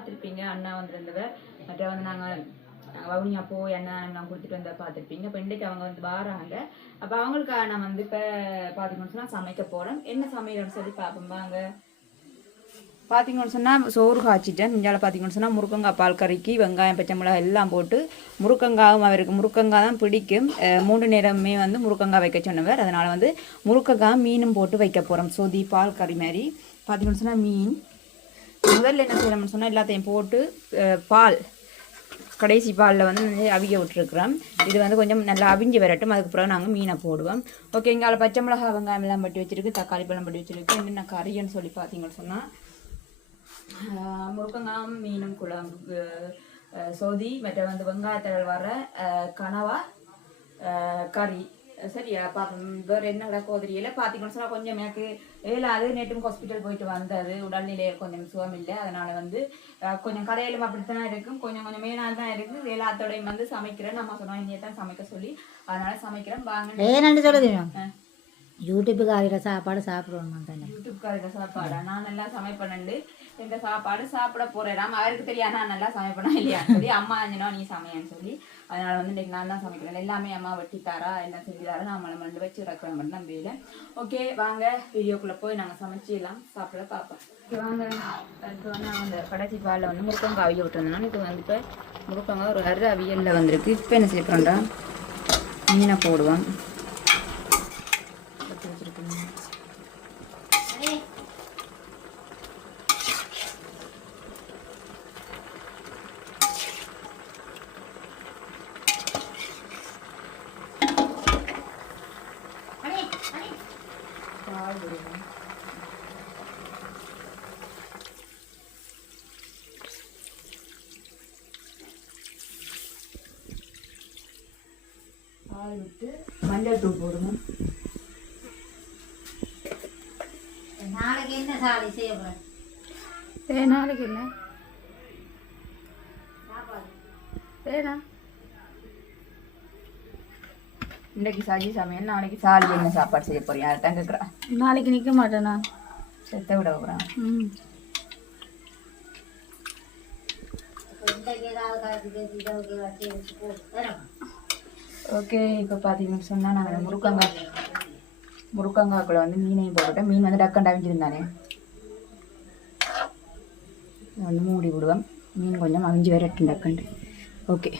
பார்த்துருப்பீங்க அண்ணா வந்திருந்தவ மற்ற வந்து நாங்கள் வவுனியா போய் அண்ணா நான் கொடுத்துட்டு வந்த பார்த்துருப்பீங்க. இப்போ இன்றைக்கு அவங்க வந்து வராங்க. அப்போ அவங்களுக்காக நான் வந்து இப்போ பார்த்தீங்கன்னு சொன்னால் சமைக்க போகிறேன் என்ன சமையல்னு சொல்லி பார்ப்போம். வாங்க. பார்த்தீங்கன்னு சொன்னால் சோறு காய்ச்சிட்டேன். இஞ்சால பார்த்தீங்கன்னு சொன்னால் முருக்கங்காய் பால் கறிக்கு வெங்காயம் பச்சை மிளகாய் எல்லாம் போட்டு முருக்கங்காயும் அவருக்கு முருக்கங்காய் தான் பிடிக்கும். மூன்று நேரமே வந்து முருக்கங்காய் வைக்க சொன்னவர். அதனால் வந்து முருக்கங்காய் மீனும் போட்டு வைக்க போகிறோம் சொதி பால் கறி மாதிரி. பார்த்தீங்கன்னு சொன்னால் மீன் முதல்ல என்ன செய்யணும்னு சொன்னால் எல்லாத்தையும் போட்டு பால் கடைசி பாலில் வந்து அவிய விட்டுருக்குறோம். இது வந்து கொஞ்சம் நல்லா அவிஞ்சு வரட்டும். அதுக்கு பிறகு நாங்கள் மீனை போடுவோம். ஓகே இங்கே பச்சை மிளகாய் வெங்காயம் எல்லாம் பட்டி வச்சுருக்கு. தக்காளி பழம் பட்டி வச்சுருக்கு. என்னென்ன கறின்னு சொல்லி பார்த்தீங்கன்னு சொன்னால் முருக்கங்காம் மீனும் குழம்பு சோதி மற்ற வந்து வெங்காயத்தழல் வர கனவா கறி. சரியா? பாப்போம். வேறு என்ன கோதிரியில் பார்த்தீங்கன்னு சொன்னால் கொஞ்சம் எனக்கு ஏழாவது நேற்றும் ஹாஸ்பிட்டல் போயிட்டு வந்தது. உடல்நிலை கொஞ்சம் சுகம் இல்லை. அதனால் வந்து கொஞ்சம் கடையிலும் அப்படித்தான் இருக்கும். கொஞ்சம் கொஞ்சம் மேலாக தான் இருக்குது. எல்லாத்தோடையும் வந்து சமைக்கிறேன் நம்ம சொன்னோம் இங்கே தான் சமைக்க சொல்லி அதனால சமைக்கிறேன். வாங்க. ஏன்னு யூடியூப்புக்கு ஆகிற சாப்பாடு சாப்பிடுவோம் தானே. யூடியூப்காரங்க சாப்பாடா? நான் நல்லா சமைப்பேன்ண்டு இந்த சாப்பாடு சாப்பிட போறேன். அவருக்கு தெரியாது. நான் நல்லா சமைப்பேனா இல்லையான்னு சொல்லி அம்மா அஞ்சனா நீ சமையன்னு சொல்லி அதனால் வந்து இன்னைக்கு நான் தான் சமைக்கிறேன். எல்லாமே அம்மா வெட்டித்தாரா என்ன செஞ்சுதாரா தாரா. நான் மலை மண்டு வச்சு ரக்கிறேன் மட்டும் நம்பியில. ஓகே வாங்க வீடியோக்குள்ளே போய் நாங்கள் சமைச்சிடலாம். சாப்பிட பார்ப்போம் ஓகே வாங்க. அடுத்து வந்து நான் அந்த கடைசி பாலில் வந்து முருக்கங்காய் அவிய விட்டுருந்தேன் இப்போ வந்து இப்போ முருக்கங்காய் ஒரு அரு அவியலில் வந்திருக்கு. இப்போ என்ன செய்ய போகிறேன்டா மீனை போடுவோம் எடுத்து வச்சிருக்கேன் பால் விடுவோம் பால் விட்டு மஞ்சள் தூள் போடுவோம் நாளைக்கு என்ன சாலை செய்ய போகிறேன் ஏ நாளைக்கு இல்லை ஏடா இன்றைக்கு சாஜி சமையல் நாளைக்கு சாலி என்ன சாப்பாடு செய்ய போறியா அதான் கேட்குறா நாளைக்கு நிற்க மாட்டேனா? செத்த விட போகிறான் ம். ஓகே இப்போ பார்த்தீங்கன்னு சொன்னால் நாங்கள் முருக்கங்காய் முருக்கங்காய்க்குள்ள வந்து மீனையும் போட்டுட்டேன் மீன் வந்து டக்கண்டு அவிஞ்சிருந்தானே வந்து மூடி விடுவோம் மீன் கொஞ்சம் அவிஞ்சு வரட்டும் டக்கண்டு ஓகே.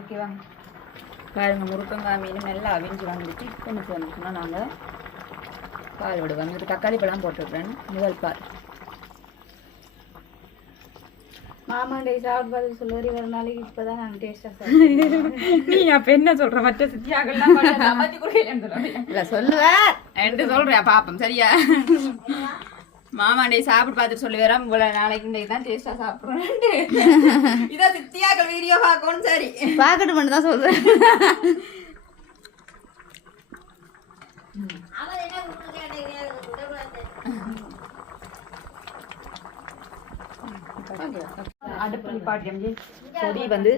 ஓகே வாங்க பாருங்க முருக்கங்காய் மீன் நல்லா அவிஞ்சு வந்துட்டு என்ன வந்துச்சுன்னா நாங்கள் பால் விடுவோம் இதுக்கு தக்காளி பழம் போட்டுடுறேன். முதல் பால். மாமாண்டே சாப்பிட்டு பார்த்து சொல்லுவார். ஒரு நாளைக்கு இப்போ தான் நான் டேஸ்ட்டாக நீ அப்ப என்ன சொல்ற? மற்ற சித்தியாகலாம் இல்ல சொல்லுவேன். என்று சொல்றேன் பாப்போம். சரியா? மாமாண்டே சாப்பிட்டு பார்த்துட்டு சொல்லுவேன் இவ்வளவு நாளைக்கு இன்னைக்கு தான் டேஸ்டா சாப்பிடுறேன் இதான் சித்தியாக்கள் வீடியோ பார்க்கணும் சரி. பார்க்கட்டு மட்டும் தான் கொடுக்குறேன் அடுப்பு நிப்பாட்டி செடி வந்து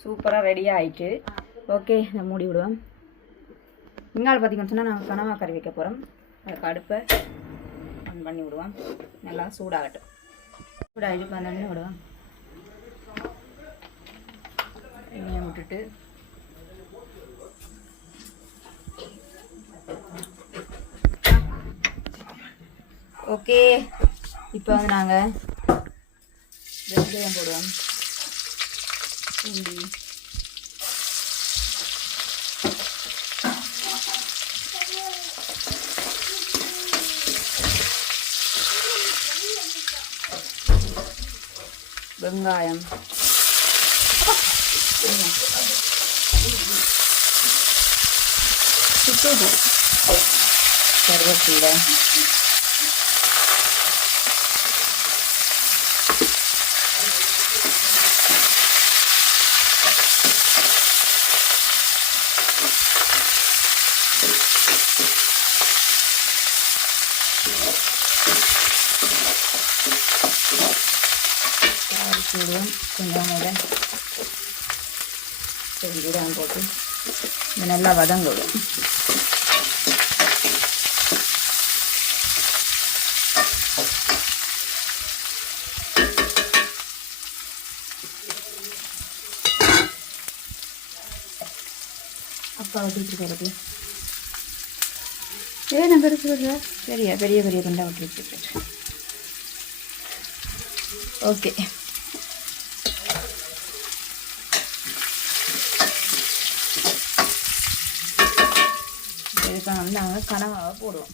சூப்பராக ரெடி ஆயிட்டு. ஓகே நான் மூடி விடுவோம் இங்கால பார்த்தீங்கன்னு சொன்னால் நாங்கள் கனவா கறி வைக்க போகிறோம் அதுக்கு அடுப்பை ஆன் பண்ணி விடுவோம் நல்லா சூடாகட்டும். சூடாகிட்டு பண்ணி விடுவோம். எண்ணெயை விட்டுட்டு. ஓகே. இப்போ வந்து நாங்கள் வெந்தயம் போடுவோம். பூண்டி. வெங்காயம் சுத்தது கருவேப்பிலை நல்லா வதங்கணும் அப்பா விட்டுட்டு போகிறது ஏன் நான் பெருசு பெரிய பெரிய பெரிய குண்டா விட்டு ஓகே. இப்போ வந்து நாங்கள் கனவாக போடுவோம்.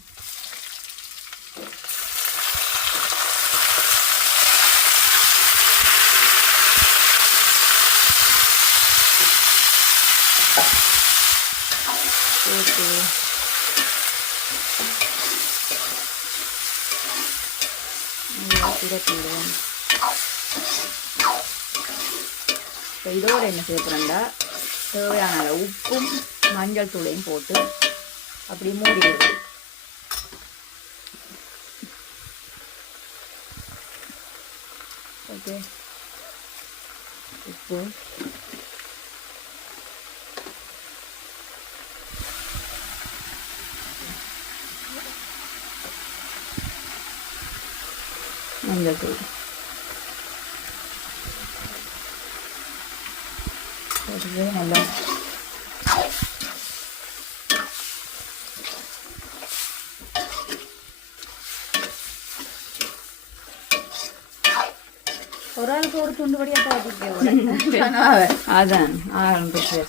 ஓகே. சிறப்பிடுவோம் இப்போ இதோட என்ன செய்ய போகிறோம்டா தேவையான உப்பும் மஞ்சள் தூளையும் போட்டு அப்படி மூடிடுது ஓகே. உப்பு. மஞ்சள் தூள் நல்லா ஒரு துண்டு வச்சுருக்கேன் அதான். ஆரம்பிச்சு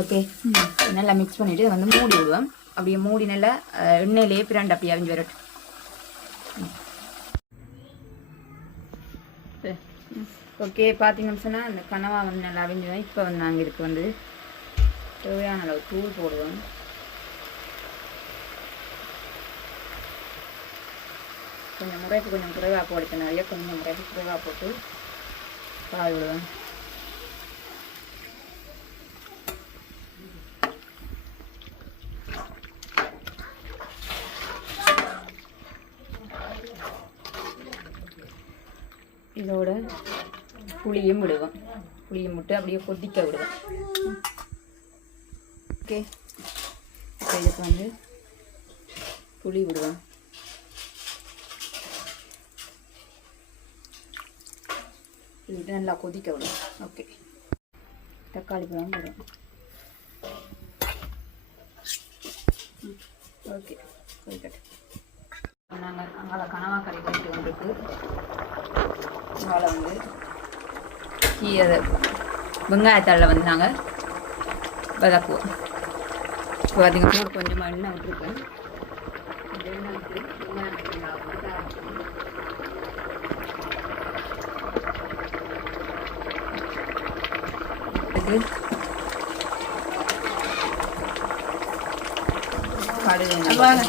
ஓகே. நல்லா மிக்ஸ் பண்ணிட்டு இதை வந்து மூடி விடுவோம். அப்படியே மூடி நல்லா எண்ணெயிலேயே பிரண்டு அப்படியே அவிஞ்சு வரட்டும். ஓகே பார்த்தீங்கன்னு சொன்னால் அந்த கனவா வந்து நல்லா அவிஞ்சுவோம் இப்போ வந்து நாங்கள் இதுக்கு வந்து தேவையான அளவு தூள் போடுவோம். கொஞ்சம் முறைப்பு கொஞ்சம் குறைவாக போடுறது நிறைய கொஞ்சம் முறைப்பு குறைவாக போட்டு பால் விடுவேன். இதோட புளியும் விடுவோம் புளியும் விட்டு அப்படியே கொதிக்க விடுவேன். ஓகே இப்போ இதுக்கு வந்து புளி விடுவேன் இது விட்டு நல்லா கொதிக்க விடும் ஓகே தக்காளி பழம் வரும் ஓகே கொதிக்கட்டும் நாங்கள் அங்கால கனவா கறி போயிட்டு வந்துருக்கு அங்கால வந்து கீரை வெங்காயத்தாளில் வந்து நாங்கள் வதக்குவோம் இப்போ பார்த்தீங்கன்னா கூட கொஞ்சமாக எண்ணெய் விட்டுருக்கேன் வெங்காயம் இது கடுகு எண்ணெய் வாங்க.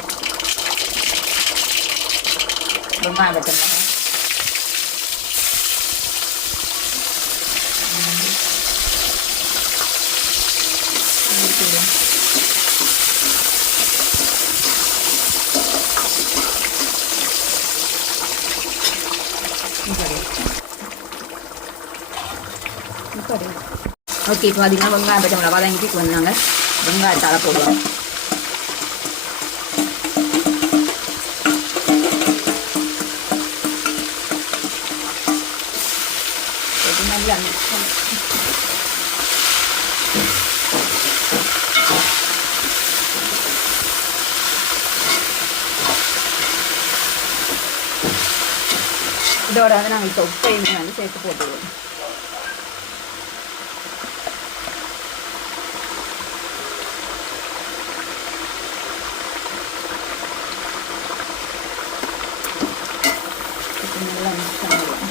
வெங்காயம் வெட்டணும் ஓகே இப்போ பார்த்தீங்கன்னா வெங்காயம் பச்சை மிளகா வதங்கிட்டு வந்தாங்க வெங்காயத்தால் போடுவோம் போட்டு நல்லா mix பண்ணி- இதோட வந்து நாங்கள் இப்போ உப்பையுமே வந்து சேர்த்து போட்டுருவோம் இப்போ நல்லா மிக்ஸ் பண்ணிடுவோம்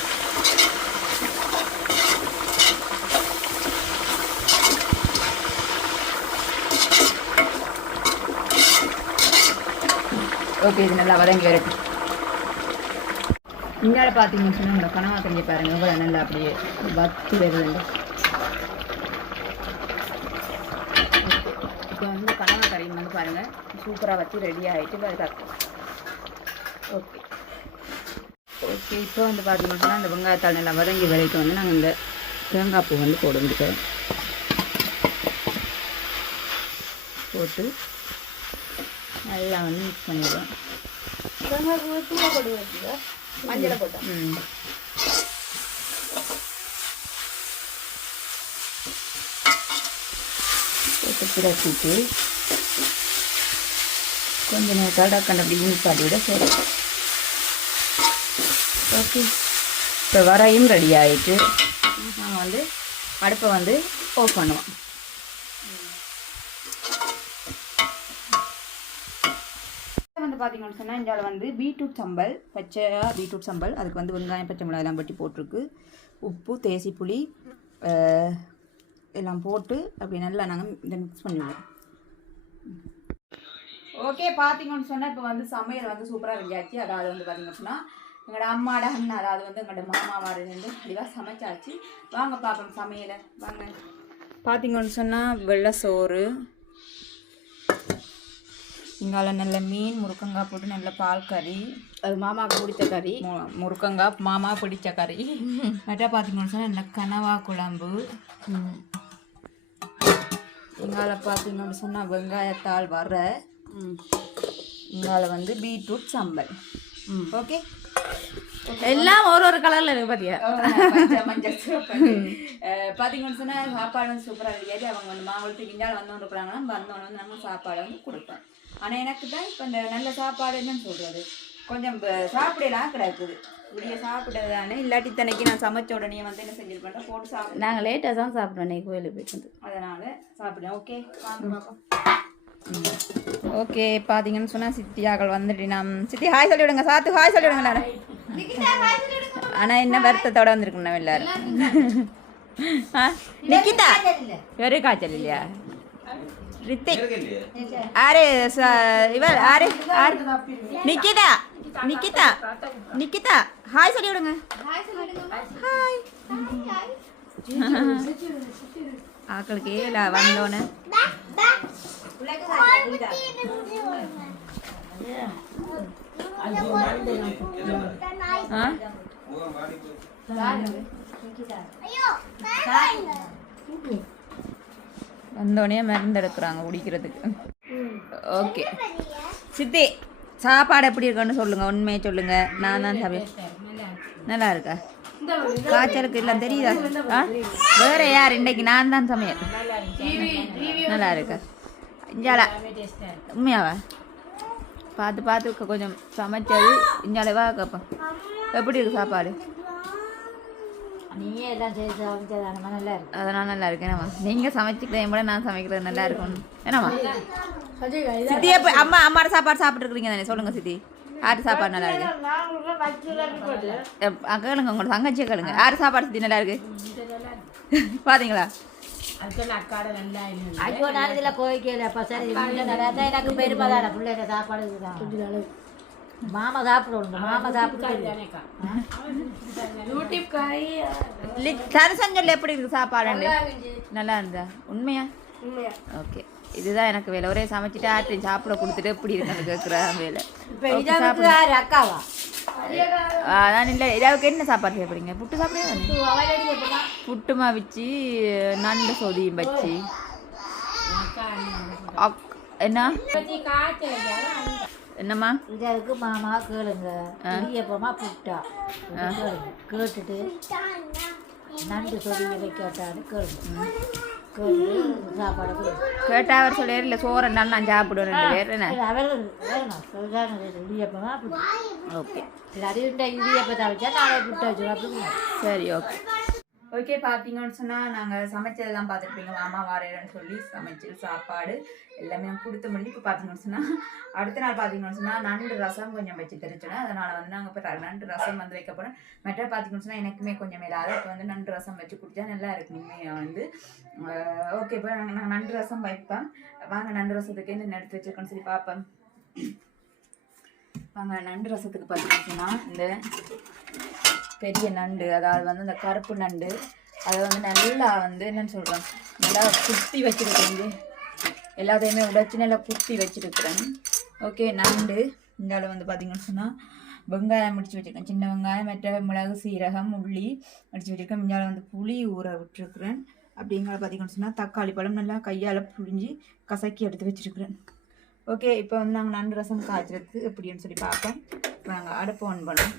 ஓகே இது நல்லா வதங்கி வரட்டும் இங்கால பார்த்தீங்கன்னு சொன்னால் இந்த கனவா கஞ்சி பாருங்க இவ்வளோ நல்லா அப்படியே வத்து வருதுண்டு இப்போ வந்து கனவா கறி வந்து பாருங்க சூப்பராக வச்சு ரெடி ஆகிட்டு ஓகே ஓகே இப்போ வந்து பார்த்தீங்கன்னா சொன்னா இந்த வெங்காயத்தால் நல்லா வதங்கி வரைக்கும் வந்து நாங்கள் இந்த தேங்காய் பூ வந்து போட முடிக்கிறோம் போட்டு நல்லா வந்து மிக்ஸ் பண்ணிடுவோம். தூளை வச்சுக்கோ மஞ்சளை போட்டோம் போட்டு பிறக்கிட்டு கொஞ்ச நேரம் கண்ட அப்படி நிப்பாட்டி விட சரி ஓகே. இப்போ வரையும் ரெடி ஆகிட்டு நாங்கள் வந்து அடுப்பை வந்து ஆஃப் பண்ணுவோம். பார்த்தீங்கன்னு சொன்னால் இந்தியாவில் வந்து பீட்ரூட் சம்பல் பச்சையாக பீட்ரூட் சம்பல். அதுக்கு வந்து வெங்காயம் பச்சை மிளகாய் எல்லாம் பட்டி போட்டிருக்கு. உப்பு தேசி புளி எல்லாம் போட்டு அப்படி நல்லா நாங்கள் இதை மிக்ஸ் பண்ணிடுவோம். ஓகே பார்த்தீங்கன்னு சொன்னால் இப்போ வந்து சமையல் வந்து சூப்பராக ரெடியாச்சு அதாவது வந்து பார்த்தீங்கன்னு சொன்னால் எங்களோட அம்மாட அண்ணா அதாவது வந்து எங்களோட மாமா வாரிலேருந்து அப்படிவா சமைச்சாச்சு. வாங்க பார்ப்போம் சமையலை. வாங்க. பார்த்தீங்கன்னு சொன்னால் வெள்ளை சோறு இங்கால நல்ல மீன் முருக்கங்காய் போட்டு நல்ல பால் கறி. அது மாமாவுக்கு பிடிச்ச கறி. மு- முருக்கங்காய் மாமா பிடிச்ச கறி. மற்ற பார்த்தீங்கன்னு சொன்னால் நல்ல கனவா குழம்பு. இங்கால பார்த்தீங்கன்னு சொன்னால் வெங்காயத்தால் வர. இங்கால வந்து பீட்ரூட் சம்பல். ஓகே? எல்லாம் ஒரு ஒரு கலர்ல இருக்கு பாத்தியா? பார்த்தீங்கன்னு சொன்னால் சாப்பாடு வந்து சூப்பராக ரெடியாகி அவங்க வந்து மாவட்டத்துக்கு இந்தியாவில் வந்தவங்க இருக்கிறாங்கன்னா வந்தவங்க வந்து நம்ம சாப்பாடு வந்து கொடுப்பேன் ஆனால் எனக்கு தான் இப்போ இந்த நல்ல சாப்பாடு என்னன்னு சொல்கிறது கொஞ்சம் சாப்பிடலாம் கிடக்குது. இப்படியே சாப்பிட்டது தானே இல்லாட்டி தன்னைக்கு நான் சமைச்ச உடனே வந்து என்ன செஞ்சிருப்பேன் போட்டு சாப்பிட நாங்கள் லேட்டாக தான் சாப்பிடுவோம் இன்னைக்கு கோயிலுக்கு போயிட்டு அதனால சாப்பிடுறேன் ஓகே வாங்க பாப்போம். ஓகே பார்த்தீங்கன்னு சொன்னால் சித்தியாக்கள் வந்துட்டு நம் சித்தி ஹாய் சொல்லி விடுங்க சாத்து ஹாய் சொல்லி விடுங்க எல்லாரும் ஆனால் என்ன வருத்தத்தோட வந்திருக்கணும் எல்லாரும். ஆ? நிக்கிதா? வெறும் காய்ச்சல் இல்லையா? ரித்திக். ஆரு இவர் ஆரு ஆரு நிக்கிதா. நிக்கிதா. நிக்கிதா. ஹாய் சொல்லி விடுங்க. ஹாய் ஆக்களுக்கு ஏல வந்தோன்னு ஆ? வந்தோடனே மருந்து எடுக்கிறாங்க குடிக்கிறதுக்கு ஓகே. சித்தி சாப்பாடு எப்படி இருக்குன்னு சொல்லுங்க. உண்மையை சொல்லுங்க. நான் தான் சமையல். நல்லா இருக்கா? காய்ச்சலுக்கு எல்லாம் தெரியுதா? ஆ? வேற யார்? இன்னைக்கு நான் தான் சமையல். நல்லா இருக்கா? இஞ்சால? உண்மையாவா? பார்த்து பார்த்து கொஞ்சம் சமைச்சது. இஞ்சால வா கேப்பா எப்படி இருக்கு சாப்பாடு? நீயே எல்லாம் செய்து சமைச்சதான நல்லா இருக்கு. அதெல்லாம் நல்லா இருக்கு. என்னம்மா? நீங்கள் சமைச்சிக்கிறேன் கூட நான் சமைக்கிறது நல்லா இருக்கும். என்னம்மா? சித்தி எப்போ அம்மா அம்மாட சாப்பாடு சாப்பிட்டுருக்கீங்க தானே? சொல்லுங்க சித்தி. ஆறு சாப்பாடு நல்லா இருக்கு. கேளுங்க உங்களோட தங்கச்சியை கேளுங்க. ஆறு சாப்பாடு சித்தி நல்லா இருக்கு. பாத்தீங்களா? ஐயோ நான் இதில் சரி வீட்டில் நல்லா இருந்தா எனக்கு பெருமை தானே. பிள்ளைங்க சாப்பாடு மாமா சாப்பிடுவோங்க மாமா லி- தரிசனம் சொல்லி எப்படி இருக்கு சாப்பாடு? நல்லா இருந்தா உண்மையா? உண்மையா. ஓகே. இதுதான் எனக்கு வேலை. ஒரே சமைச்சிட்டு ஆட்டு சாப்பிட கொடுத்துட்டு எப்படி இருக்குன்னு கேட்குற வேலை. அக்காவா? அதான் இல்லை. இதாவுக்கு என்ன சாப்பாடு சாப்பிடுறீங்க புட்டு சாப்பிடுங்க புட்டுமா வச்சு நண்டு சொதியும் வச்சு. அக்- என்ன? என்னம்மா? இதாவுக்கு மாமா கேளுங்க. இடியப்பமா புட்டா. கேளுங்க. கேட்டுட்டு நண்டு சொல்லி விலை கேட்டான்னு கேளுங்க. கேட்டு சாப்பாடு கேட்டா அவர் சொல்லியாரு இல்லை சோறு நான் நான் சாப்பிடுவேன் பேர் என்ன? அவர் வேணும் சொல்றாங்க இடியப்பமா புட்டு. ஓகே. இந்த இடியப்பத்தை வச்சா நாளை புட்டை வச்சு அப்படின்னு சரி ஓகே. ஓகே பார்த்தீங்கன்னு சொன்னால் நாங்கள் சமைச்சதெல்லாம் பார்த்துருப்பீங்க மாமா வாரேன்னு சொல்லி சமைச்சு சாப்பாடு எல்லாமே கொடுத்த முடிஞ்சு இப்போ பார்த்தீங்கன்னு சொன்னால் அடுத்த நாள் பார்த்தீங்கன்னு சொன்னால் நண்டு ரசம் கொஞ்சம் வச்சு தெரிச்சோன்னா அதனால் வந்து நாங்கள் இப்போ நண்டு ரசம் வந்து வைக்க போகிறோம் மற்ற பார்த்தீங்கன்னு சொன்னால் எனக்குமே கொஞ்சம் இல்லாத இப்போ வந்து நண்டு ரசம் வச்சு குடித்தா நல்லா இருக்குமே. வந்து ஓகே இப்போ நாங்கள் நாங்கள் நண்டு ரசம் வைப்பேன் வாங்க நண்டு ரசத்துக்கு என்ன எடுத்து வச்சிருக்கோன்னு சொல்லி பார்ப்பேன் வாங்க நண்டு ரசத்துக்கு பார்த்தீங்கன்னு சொன்னால் இந்த பெரிய நண்டு அதாவது வந்து அந்த கருப்பு நண்டு. அதை வந்து நல்லா வந்து என்னன்னு சொல்கிறேன் நல்லா குத்தி வச்சுருக்கேன் எல்லாத்தையுமே உடைச்சு நல்லா குத்தி வச்சுருக்கிறேன். ஓகே நண்டு. இந்தால வந்து பார்த்தீங்கன்னு சொன்னால் வெங்காயம் முடிச்சு வச்சுருக்கேன். சின்ன வெங்காயம் மற்ற மிளகு சீரகம் உள்ளி முடிச்சு வச்சுருக்கேன். மிஞ்சால வந்து புளி ஊற விட்டுருக்குறேன். அப்படிங்கிற பார்த்திங்கன்னு சொன்னால் தக்காளி பழம் நல்லா கையால் புழிஞ்சு கசக்கி எடுத்து வச்சிருக்கிறேன். ஓகே இப்போ வந்து நாங்கள் நண்டு ரசம் காய்ச்சறது எப்படின்னு சொல்லி பார்ப்போம். இப்போ நாங்கள் அடுப்பு ஆன் பண்ணோம்.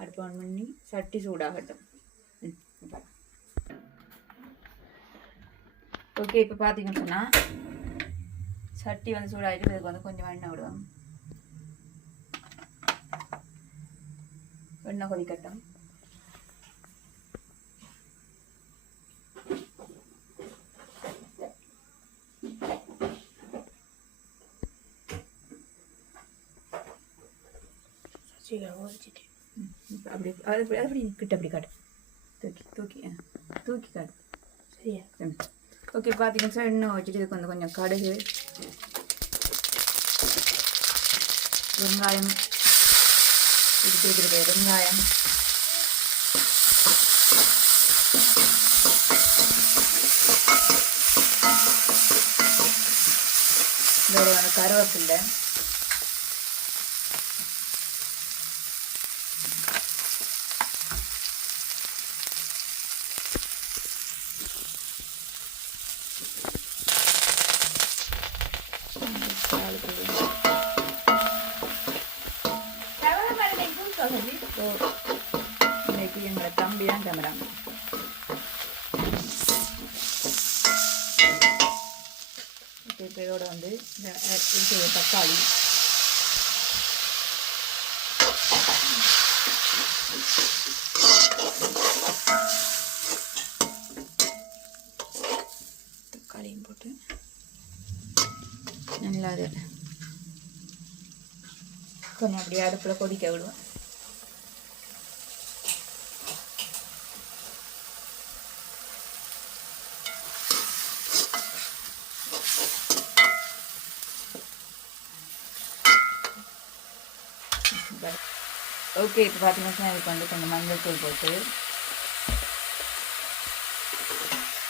அடுப்பு ஆன் பண்ணி சட்டி சூடாகட்டும். ஓகே இப்போ பார்த்தீங்கன்னு சொன்னால் சட்டி வந்து சூடாகிட்டு இதுக்கு வந்து கொஞ்சம் எண்ணெய் விடுவோம். எண்ணெய் கொதிக்கட்டும். சீக்கிரம் இப்ப அப்படி அது அப்படி- அப்படி கிட்ட அப்படி காட்டு. தூக்கி தூக்கி தூக்கி காட்டு. சரியா? ஓகே பார்த்தீங்கன்னா சார் எண்ணெய் வச்சுட்டு இதுக்கு வந்து கொஞ்சம் கடுகு வெங்காயம் இதுக்கு இருக்கிற வெங்காயம். இதோட கருவேப்பில்லை இன்னைக்கு எங்களை தம்பி தான் கேமராங்க இப்போ இப்போ இதோட வந்து இந்த தக்காளி. தக்காளியும் போட்டு நல்லா அது கொஞ்சம் அப்படியே அடுப்பில் கொதிக்க விடுவோம். ஓகே இப்போ பார்த்தீங்கன்னா இதுக்கு வந்து கொஞ்சம் மஞ்சள் தூள் போட்டு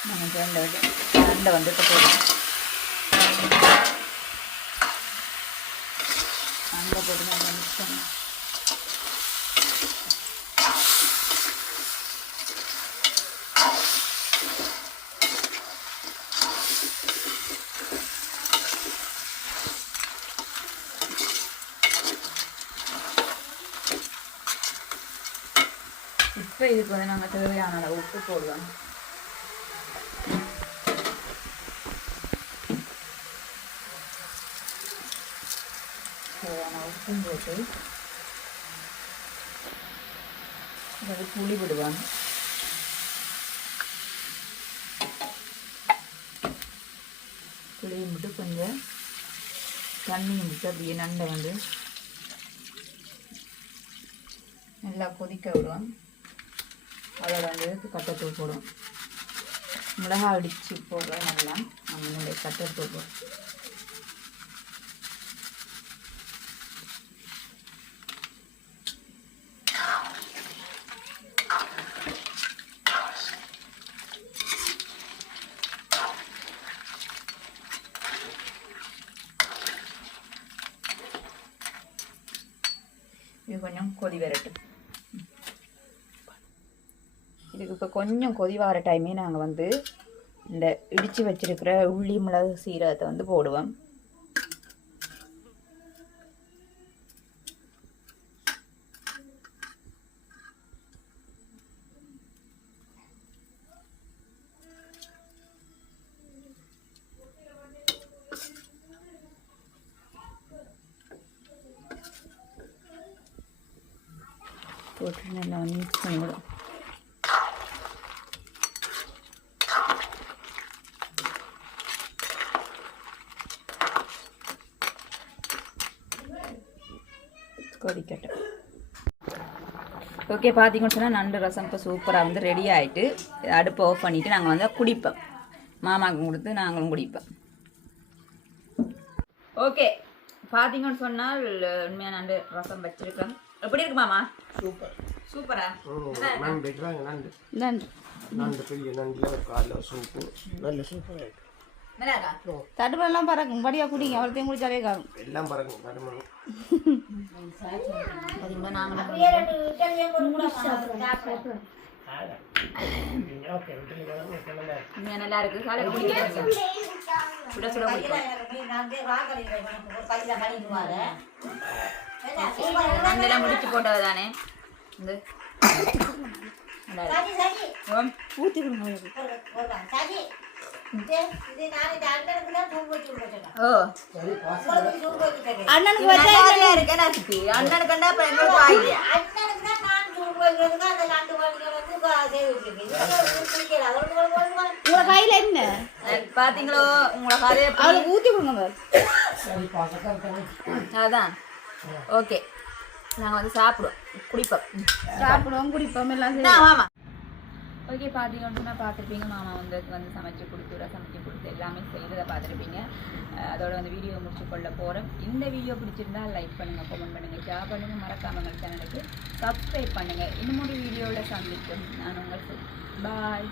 நம்ம ரெண்டை வந்து வந்து இப்போ போடுறோம் அங்கே போட்டு நம்ம மிக்ஸ் பண்ணுவோம் இப்போ இதுக்கு வந்து நாங்கள் தேவையான அளவு உப்பு போடுவோம் தேவையான உப்பும் போட்டு அதாவது புளி விடுவாங்க புளியும் விட்டு கொஞ்சம் தண்ணியும் விட்டு அப்படியே நண்டை வந்து நல்லா கொதிக்க விடுவோம். அதோட வந்து கட்டத்தூள் போடும். மிளகா அடித்து போடுற நல்லா நம்மளுடைய கட்டத்தூள் போடும். இது கொஞ்சம் கொதி வரட்டும். இதுக்கு இப்போ கொஞ்சம் கொதி வர டைமே நாங்கள் வந்து இந்த இடித்து வச்சிருக்கிற உள்ளி மிளகு சீரகத்தை வந்து போடுவோம். போட்டு நல்லா மிக்ஸ் பண்ணிவிடும் கொதிக்கட்டும். ஓகே பார்த்தீங்கன்னு சொன்னால் நண்டு ரசம் இப்போ சூப்பராக வந்து ரெடி ஆகிட்டு அடுப்பை ஆஃப் பண்ணிவிட்டு நாங்கள் வந்து குடிப்போம். மாமாவுக்கு கொடுத்து நாங்களும் குடிப்போம். ஓகே பார்த்தீங்கன்னு சொன்னால் உண்மையாக நண்டு ரசம் வச்சிருக்கேன் எப்படி இருக்கு மாமா? சூப்பர் சூப்பரா நண்டு நண்டு. நண்டு. பெரிய நண்டில் காலில் சூப்பு நல்ல சூப்பராக இருக்கு மிளகா தட்டுப்படலாம் பறக்கும் படியா குடிங்க அவ்வளோத்தையும் குடிச்சாலே காணும் எல்லாம் பறக்கும் இங்க நல்லா இருக்கு காலை குடிக்க சுட சுட குடிக்கும் மண்ணெல்லாம் முடிச்சு போட்டது தானே இந்த. ஊற்றி கொடுங்க அண்ணனுக்கு இருக்கு? அண்ணனுக்கு கண்டா அப்புறம் எங்களுக்கு கையில் என்ன பாத்தீங்களோ உங்களை ஊற்றி கொடுங்க அதான் ஓகே நாங்க வந்து சாப்பிடுவோம் குடிப்போம் சாப்பிடுவோம் குடிப்போம் எல்லாம் ஓகே பார்த்தீங்கன்னு பார்த்துருப்பீங்க. மாமா வந்து வந்து சமைச்சு கொடுத்து சமைச்சு கொடுத்து எல்லாமே செய்ததை பார்த்துருப்பீங்க. அதோட வந்து வீடியோ முடிச்சு கொள்ள போகிறோம் இந்த வீடியோ பிடிச்சிருந்தா லைக் பண்ணுங்கள் கமெண்ட் பண்ணுங்கள் ஷேர் பண்ணுங்கள் மறக்காம எங்கள் சேனலுக்கு சப்ஸ்கிரைப் பண்ணுங்கள் இன்னும் ஒரு வீடியோவில் சந்திக்கும். நான் உங்கள் பாய்